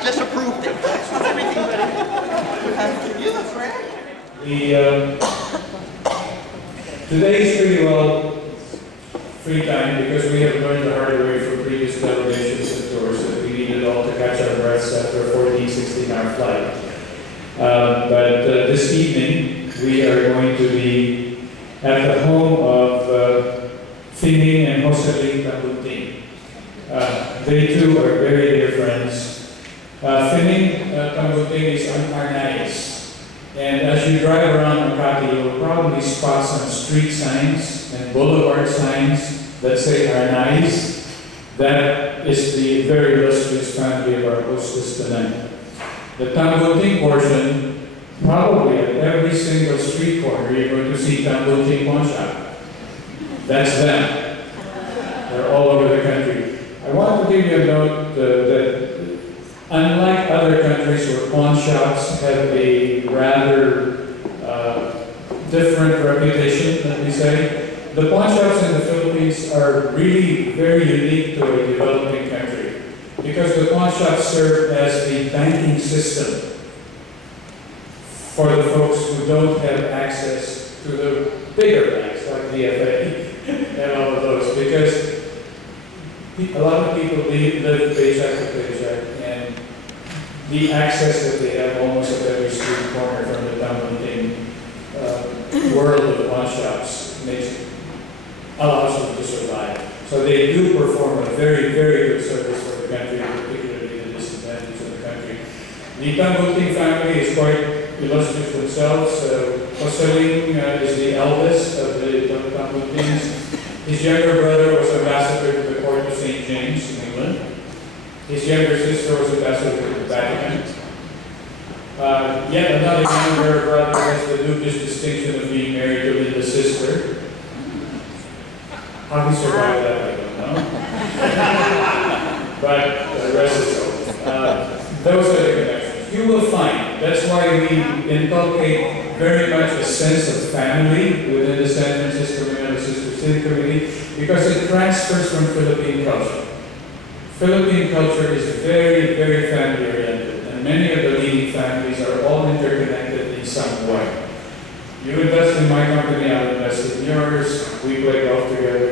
I just approved it. Is everything ready? You look great. Today is pretty well free time because we have learned the hard way from previous delegations and tours that we needed all to catch our breaths after a 14, 16-hour flight. But this evening, we are going to be at the home of Fining and Joseline Tambunting. They two are very dear friends. Fining Tambunting is Arnais. And as you drive around Makati, you'll probably spot some street signs and boulevard signs that say Arnais. That is the very illustrious family of our hostess tonight. The Tambunting portion, probably at every single street corner, you're going to see Tambunting pawn shop. That's them. They're all over the country. I want to give you a note that unlike other countries where pawn shops have a rather different reputation, let me say, the pawn shops in the Philippines are really very unique to a developing country because the pawn shops serve as the banking system for the folks who don't have access to the bigger banks like DFA and all of those, because a lot of people live paycheck to paycheck, and the access that they have almost at every street corner from the Tambunting world of pawn shops allows them to survive. So they do perform a very, very good service for the country, particularly the disadvantaged of the country. The Tambunting family is quite illustrious themselves. Joseline is the eldest of the Tambuntings. His younger brother was ambassador to the court of St. James in England. His younger sister was ambassador to the Vatican. Yet another younger brother has the dubious distinction of being married to Linda's sister. How he survived that, I don't know. But the rest is over. Those are the connections. You will find, that's why we inculcate very much a sense of family within the San Francisco-Manila Sister City Committee, because it transfers from Philippine culture. Philippine culture is very, very family-oriented, and many of the leading families are all interconnected in some way. You invest in my company, I'll invest in yours, we play golf together,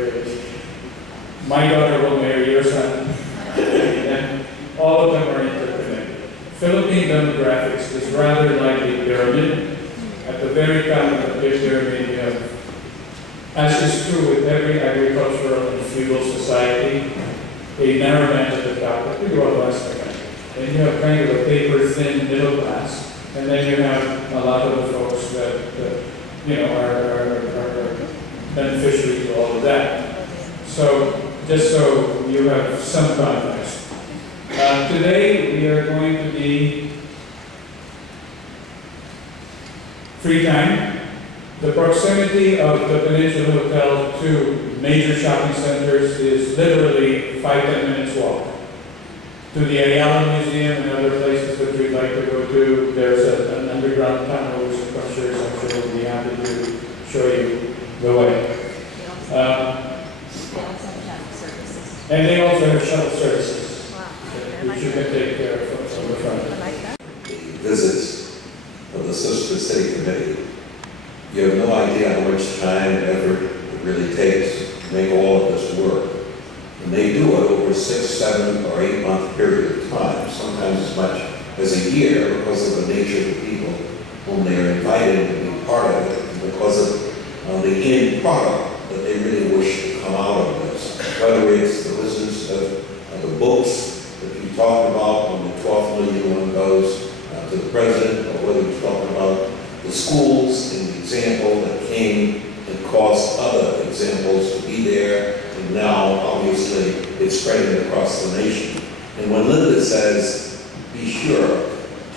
my daughter will marry your son, and all of them are interconnected. Philippine demographics is rather like a pyramid. At the very top of the pyramid, you have, as is true with every agricultural and feudal society, a narrow band at the top, but pretty well less than that. Then you have kind of a paper-thin middle class, and then you have a lot of the folks that are beneficiary to all of that. So, just so you have some context. Today, we are going to be free time. The proximity of the Peninsula Hotel to major shopping centers is literally 5-10 minutes walk. To the Ayala Museum and other places that we'd like to go to, there's an underground tunnel which I'm sure we'll be happy to show you the way. And they also have shuttle services, which you can take care of from the front. The visits of the Sister City Committee, you have no idea how much time and effort it really takes to make all of this work. And they do it over a 6, 7, or 8 month period of time, sometimes as much as a year, because of the nature of the people whom they are invited to be part of it, and because of the end product that they really wish to come out of this. Whether it's the business of the books that you talked about when the 12th million one goes to the president, or whether you're talking about the schools and the example that came and caused other examples to be there, and now obviously it's spreading across the nation. And when Linda says, be sure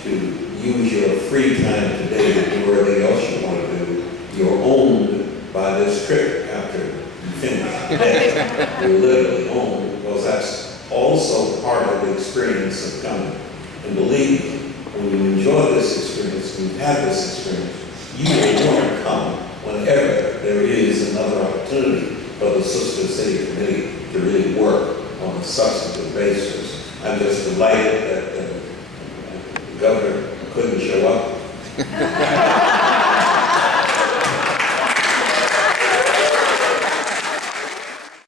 to use your free time today to do everything else you want to do, you're owned by this trip after you finish today. You're literally owned, because that's also part of the experience of coming. And believe me, when you enjoy this experience, when you have this experience, you will want to come whenever there is another opportunity for the Sister City Committee to really work on a substantive basis. I'm just delighted that